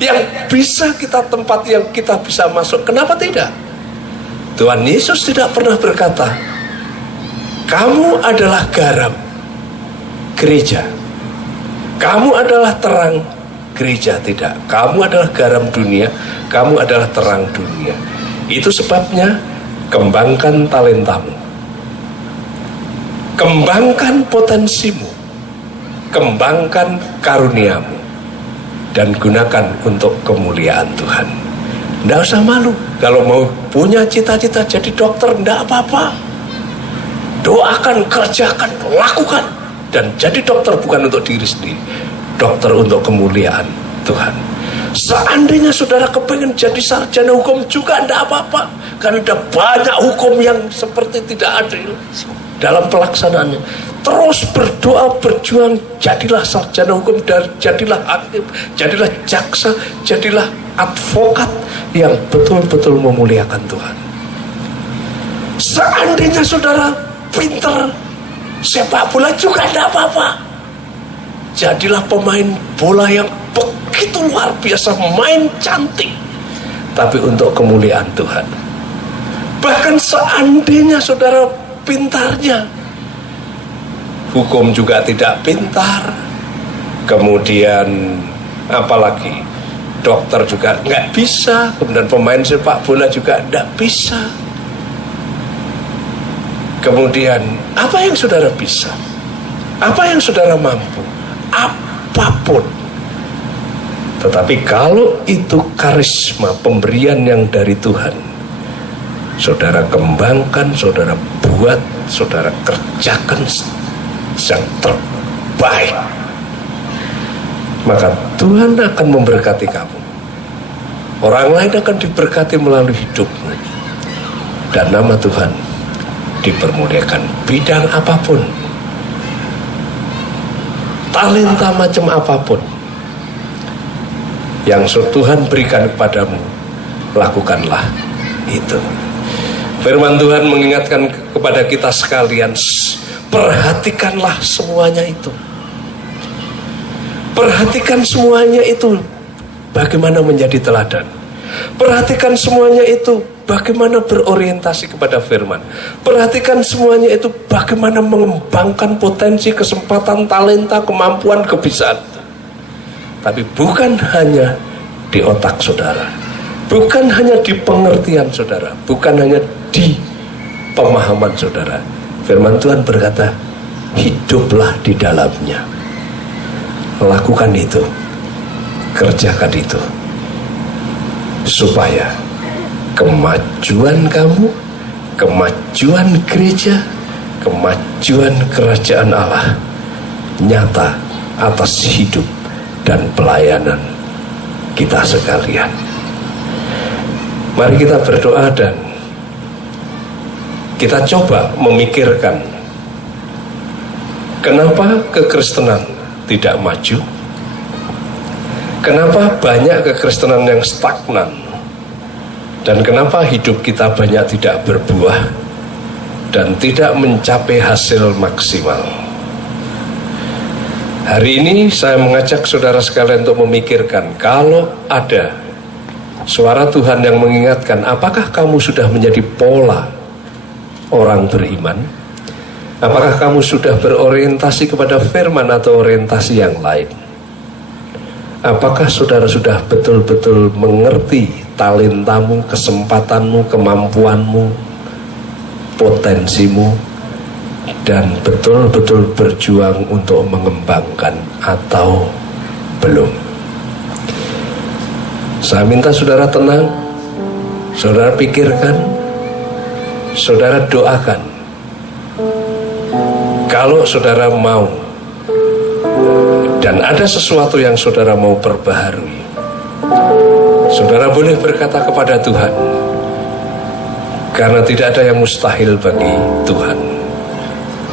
yang bisa kita tempat, yang kita bisa masuk. Kenapa tidak? Tuhan Yesus tidak pernah berkata, kamu adalah garam gereja, kamu adalah terang gereja. Tidak, kamu adalah garam dunia, kamu adalah terang dunia. Itu sebabnya kembangkan talentamu, kembangkan potensimu, kembangkan karuniamu, dan gunakan untuk kemuliaan Tuhan. Tidak usah malu. Kalau mau punya cita-cita jadi dokter, tidak apa-apa. Doakan, kerjakan, lakukan. Dan jadi dokter bukan untuk diri sendiri, dokter untuk kemuliaan Tuhan. Seandainya saudara kepengen jadi sarjana hukum juga tidak apa-apa, karena ada banyak hukum yang seperti tidak adil dalam pelaksanaannya. Terus berdoa, berjuang, jadilah sarjana hukum, jadilah hakim, jadilah jaksa, jadilah advokat yang betul-betul memuliakan Tuhan. Seandainya saudara pinter sepak bola juga tidak apa-apa, jadilah pemain bola yang begitu luar biasa, main cantik, tapi untuk kemuliaan Tuhan. Bahkan seandainya saudara pintarnya hukum juga tidak pintar, kemudian apalagi dokter juga nggak bisa, kemudian pemain sepak bola juga nggak bisa, kemudian apa yang saudara bisa, apa yang saudara mampu, apapun. Tetapi kalau itu karisma pemberian yang dari Tuhan, saudara kembangkan, saudara buat, saudara kerjakan yang terbaik, maka Tuhan akan memberkati kamu. Orang lain akan diberkati melalui hidupmu, dan nama Tuhan dipermuliakan. Bidang apapun, talenta macam apapun yang Tuhan berikan kepadamu, lakukanlah itu. Firman Tuhan mengingatkan kepada kita sekalian, perhatikanlah semuanya itu. Perhatikan semuanya itu bagaimana menjadi teladan. Perhatikan semuanya itu bagaimana berorientasi kepada firman. Perhatikan semuanya itu bagaimana mengembangkan potensi, kesempatan, talenta, kemampuan, kebisaan. Tapi bukan hanya di otak saudara, bukan hanya di pengertian saudara, bukan hanya di pemahaman saudara. Firman Tuhan berkata, hiduplah di dalamnya. Lakukan itu, kerjakan itu, supaya kemajuan kamu, kemajuan gereja, kemajuan kerajaan Allah nyata atas hidup dan pelayanan kita sekalian. Mari kita berdoa dan kita coba memikirkan kenapa kekristenan tidak maju, kenapa banyak kekristenan yang stagnan, dan kenapa hidup kita banyak tidak berbuah dan tidak mencapai hasil maksimal. Hari ini saya mengajak saudara sekalian untuk memikirkan, kalau ada suara Tuhan yang mengingatkan, apakah kamu sudah menjadi pola orang beriman? Apakah kamu sudah berorientasi kepada firman atau orientasi yang lain? Apakah saudara sudah betul-betul mengerti talentamu, kesempatanmu, kemampuanmu, potensimu, dan betul-betul berjuang untuk mengembangkan atau belum? Saya minta saudara tenang, saudara pikirkan, saudara doakan. Kalau saudara mau dan ada sesuatu yang saudara mau perbaharui, saudara boleh berkata kepada Tuhan, karena tidak ada yang mustahil bagi Tuhan.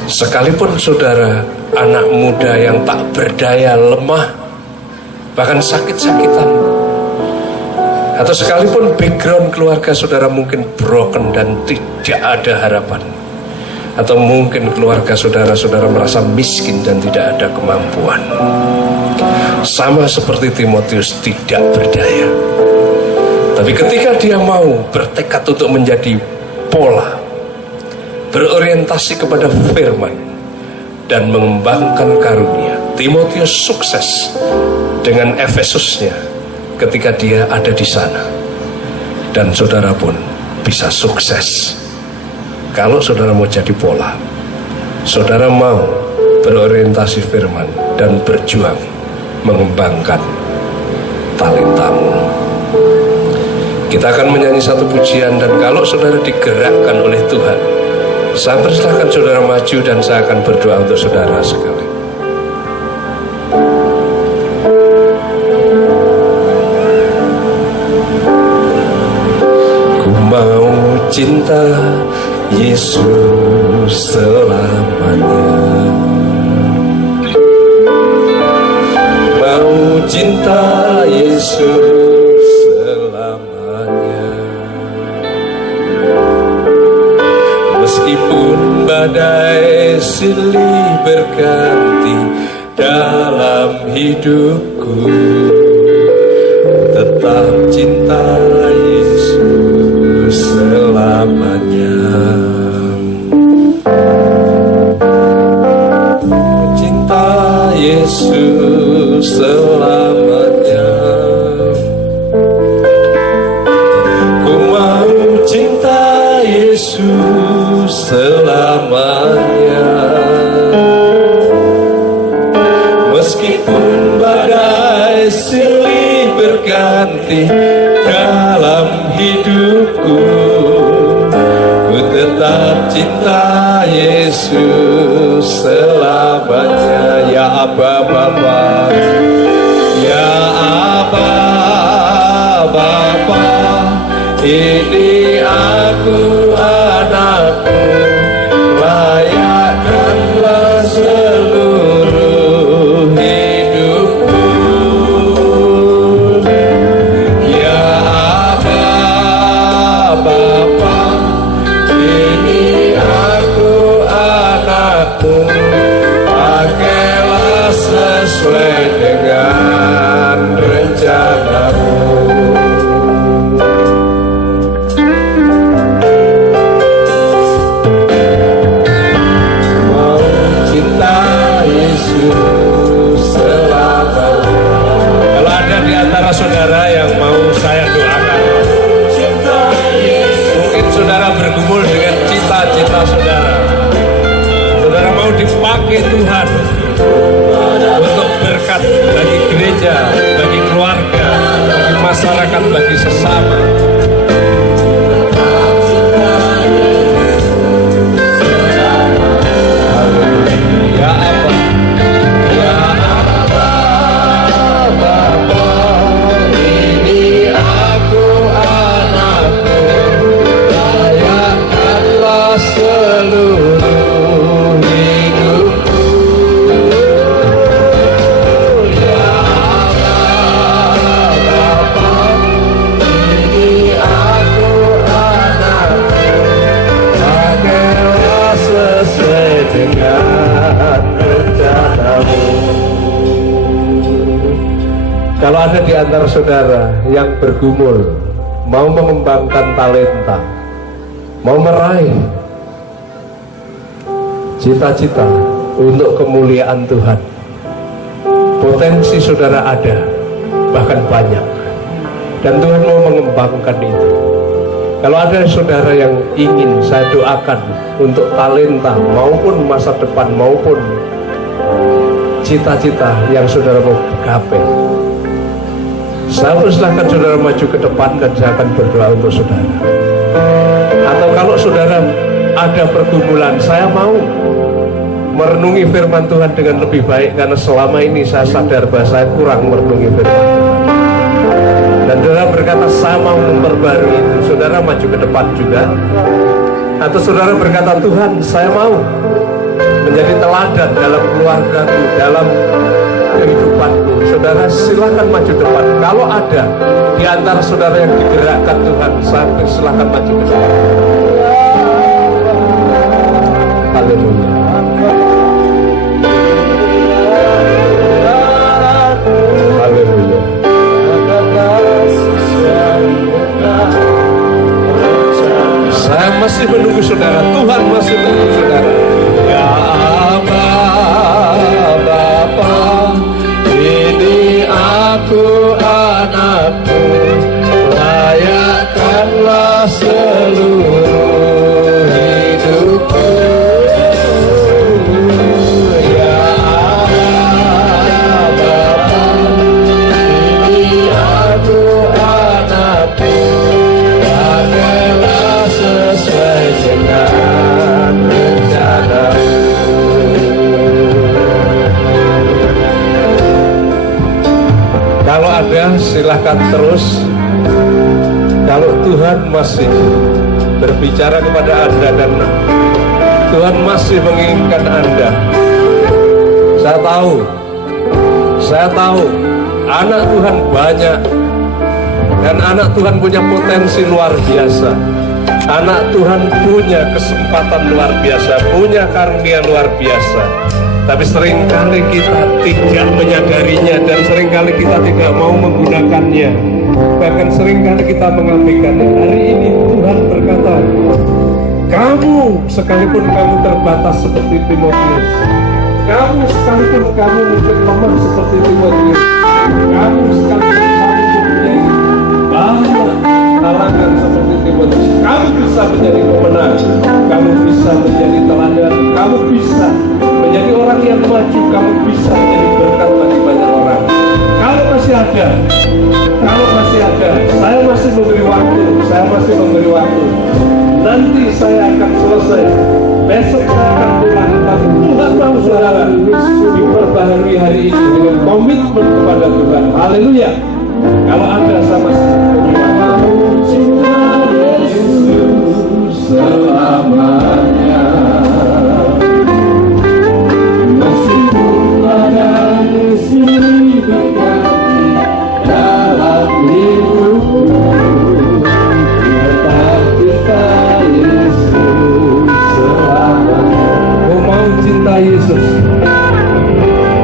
Sekalipun saudara anak muda yang tak berdaya, lemah, bahkan sakit-sakitan, atau sekalipun background keluarga saudara mungkin broken dan tidak ada harapan, atau mungkin keluarga saudara merasa miskin dan tidak ada kemampuan, sama seperti Timotius tidak berdaya. Tapi ketika dia mau bertekad untuk menjadi pola, berorientasi kepada firman dan mengembangkan karunia, Timotius sukses dengan Efesusnya ketika dia ada di sana. Dan saudara pun bisa sukses kalau saudara mau jadi pola, saudara mau berorientasi firman dan berjuang mengembangkan talentamu. Kita akan menyanyi satu pujian, dan kalau saudara digerakkan oleh Tuhan, saya persilahkan saudara maju dan saya akan berdoa untuk saudara sekali. Ku mau cinta Yesus selamanya, mau cinta Yesus selamanya, meskipun badai silih berganti dalam hidupku, tetap cinta Yesus selamanya. Cinta Yesus selamanya, ku mau cinta Yesus selamanya, meskipun badai silih berganti dalam hidupku, ku tetap cinta Yesus selamanya. Ya Aba Bapa, ya Aba Bapa, ini aku anakmu, layakkanlah seluruh hidupku. Ya Aba Bapa, ini aku anakmu, pakailah sesuai dengan rencanamu. Saudara yang mau saya doakan, mungkin saudara bergumul dengan cita-cita saudara, saudara mau dipakai Tuhan untuk berkat bagi gereja, bagi keluarga, bagi masyarakat, bagi sesama. Ya Allah, antara saudara yang bergumul, mau mengembangkan talenta, mau meraih cita-cita untuk kemuliaan Tuhan, potensi saudara ada, bahkan banyak, dan Tuhan mau mengembangkan itu. Kalau ada saudara yang ingin saya doakan untuk talenta maupun masa depan maupun cita-cita yang saudara mau gapai, saya persilahkan saudara maju ke depan dan saya akan berdoa untuk saudara. Atau kalau saudara ada pergumulan, saya mau merenungi firman Tuhan dengan lebih baik, karena selama ini saya sadar bahwa saya kurang merenungi firman Tuhan. Dan saudara berkata saya mau memperbarui itu, saudara maju ke depan juga. Atau saudara berkata, Tuhan saya mau menjadi teladan dalam keluargaku, dalam kehidupanku, saudara silakan maju depan. Kalau ada di antara saudara yang digerakkan Tuhan, saya silakan maju ke depan. Haleluya. Haleluya. Saya masih menunggu saudara, Tuhan masih menunggu saudara. Ya Bapa, ini aku anakmu, layakkanlah seluruh hidupku. Ya Bapa, ini aku anakmu, pakailah sesuai dengan rencanamu. Kalau ada silahkan terus. Kalau Tuhan masih berbicara kepada Anda dan Tuhan masih menginginkan Anda, saya tahu anak Tuhan banyak, dan anak Tuhan punya potensi luar biasa. Anak Tuhan punya kesempatan luar biasa, punya karunia luar biasa. Tapi seringkali kita tidak menyadarinya, dan seringkali kita tidak mau menggunakannya. Bahkan seringkali kita mengabaikannya. Hari ini Tuhan berkata, kamu sekalipun kamu terbatas seperti Timotius, kamu sekalipun kamu mungkin lemah seperti Timotius, kamu sekalipun kamu mempunyai banyak halangan seperti Timotius, kamu bisa menjadi pemenang, kamu bisa menjadi teladan, kamu bisa menjadi orang yang maju, kamu bisa menjadi berkat bagi banyak orang. Kalau masih ada, saya masih memberi waktu, nanti saya akan selesai, besok saya akan pulang, tapi Tuhan mau saudara diperbaharui hari ini dengan komitmen kepada Tuhan. Haleluya. Kalau ada sama Yesus selamanya, meskipun ada istri berganti dalam hidupku, tetap cinta Yesus selamanya. Ku mau cinta Yesus,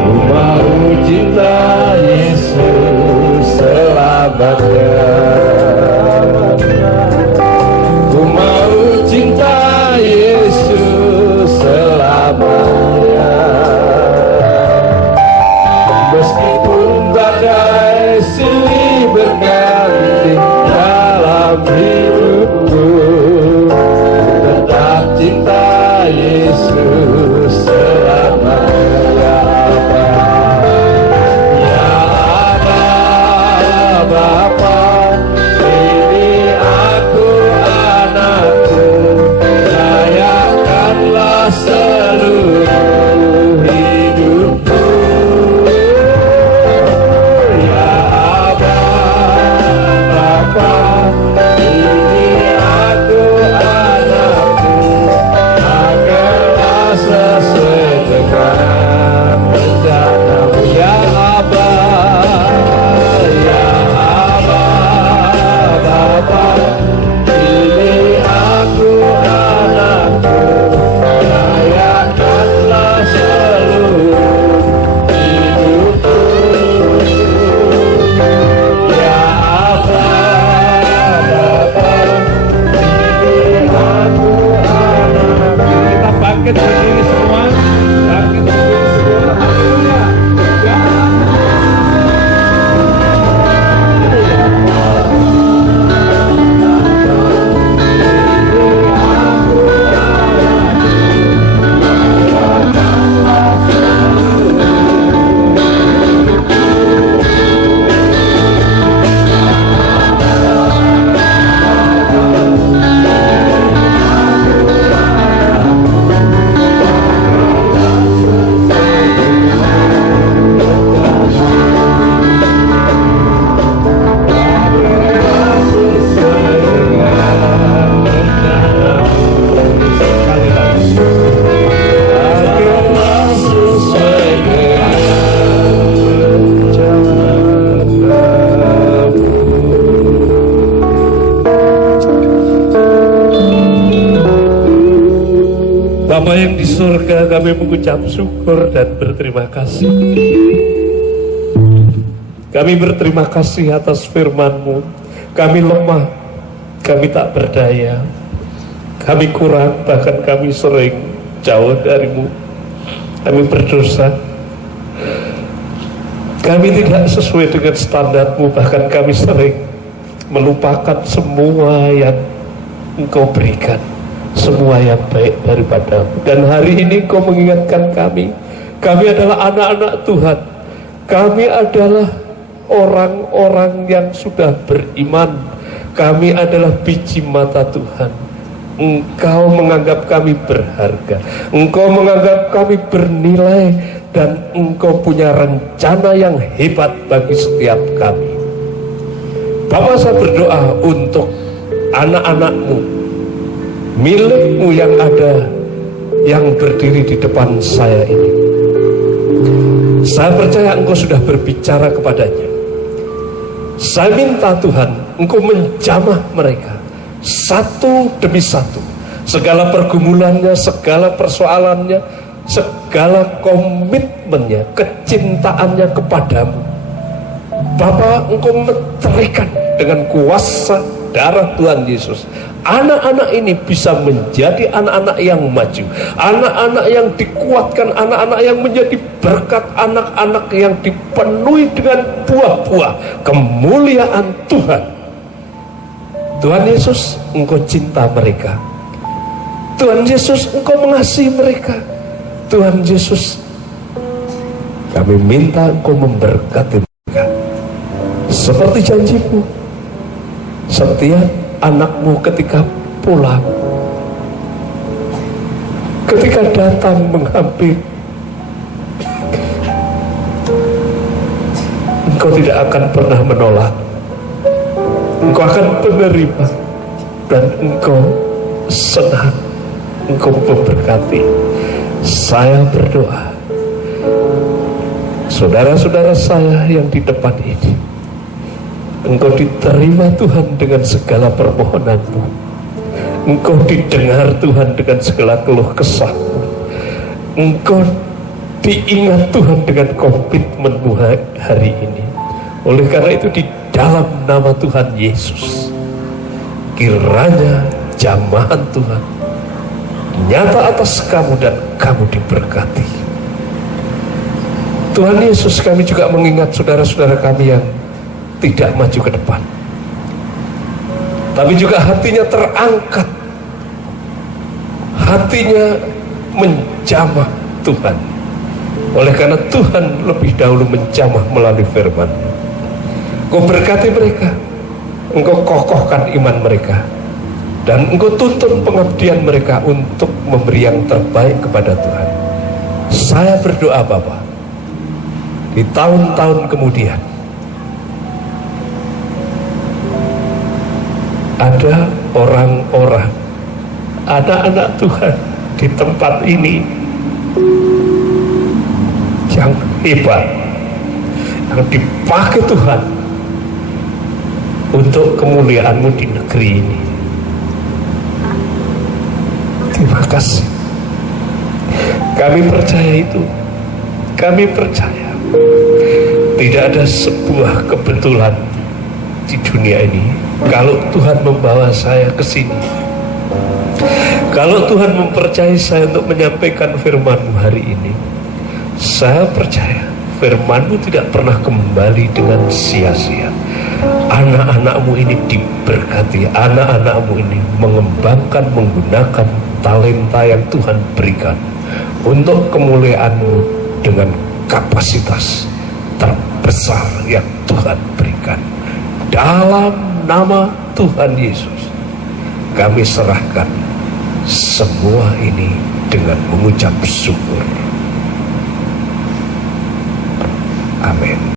ku mau cinta Yesus selamanya. Bapa yang di surga, kami mengucap syukur dan berterima kasih. Kami berterima kasih atas firman-Mu. Kami lemah, kami tak berdaya, kami kurang, bahkan kami sering jauh dari-Mu. Kami berdosa, kami tidak sesuai dengan standar-Mu, bahkan kami sering melupakan semua yang Engkau berikan, semua yang baik daripada-Mu. Dan hari ini Engkau mengingatkan kami adalah anak-anak Tuhan, kami adalah orang-orang yang sudah beriman, kami adalah biji mata Tuhan. Engkau menganggap kami berharga, Engkau menganggap kami bernilai, dan Engkau punya rencana yang hebat bagi setiap kami. Bapa, saya berdoa untuk anak-anak-Mu, milik-Mu yang ada, yang berdiri di depan saya ini. Saya percaya Engkau sudah berbicara kepadanya. Saya minta Tuhan, Engkau menjamah mereka satu demi satu, segala pergumulannya, segala persoalannya, segala komitmennya, kecintaannya kepadamu. Bapa, Engkau meteraikan dengan kuasa darah Tuhan Yesus. Anak-anak ini bisa menjadi anak-anak yang maju, anak-anak yang dikuatkan, anak-anak yang menjadi berkat, anak-anak yang dipenuhi dengan buah-buah kemuliaan Tuhan. Tuhan Yesus, Engkau cinta mereka. Tuhan Yesus, Engkau mengasihi mereka. Tuhan Yesus, kami minta Engkau memberkati mereka seperti janji-Mu. Setiap anak-Mu ketika pulang, ketika datang menghampiri, Engkau tidak akan pernah menolak, Engkau akan menerima, dan Engkau senang, Engkau memberkati. Saya berdoa, saudara-saudara saya yang di depan ini, Engkau diterima Tuhan dengan segala permohonan-Mu. Engkau didengar Tuhan dengan segala keluh kesah-Mu. Engkau diingat Tuhan dengan komitmen-Mu hari ini. Oleh karena itu, di dalam nama Tuhan Yesus, kiranya jamahan Tuhan nyata atas kamu dan kamu diberkati. Tuhan Yesus, kami juga mengingat saudara-saudara kami yang tidak maju ke depan, tapi juga hatinya terangkat, hatinya menjamah Tuhan. Oleh karena Tuhan lebih dahulu menjamah melalui firman. Engkau berkati mereka, Engkau kokohkan iman mereka, dan Engkau tuntun pengabdian mereka untuk memberi yang terbaik kepada Tuhan. Saya berdoa Bapa, di tahun-tahun kemudian ada orang-orang, anak-anak Tuhan di tempat ini yang hebat, yang dipakai Tuhan untuk kemuliaan-Mu di negeri ini. Terima kasih. Kami percaya itu. Kami percaya tidak ada sebuah kebetulan di dunia ini. Kalau Tuhan membawa saya ke sini, kalau Tuhan mempercayai saya untuk menyampaikan firman-Mu hari ini, saya percaya firman-Mu tidak pernah kembali dengan sia-sia. Anak-anak-Mu ini diberkati, anak-anak-Mu ini mengembangkan, menggunakan talenta yang Tuhan berikan untuk kemuliaan-Mu dengan kapasitas terbesar yang Tuhan berikan. Dalam nama Tuhan Yesus, kami serahkan semua ini dengan mengucap syukur. Amin.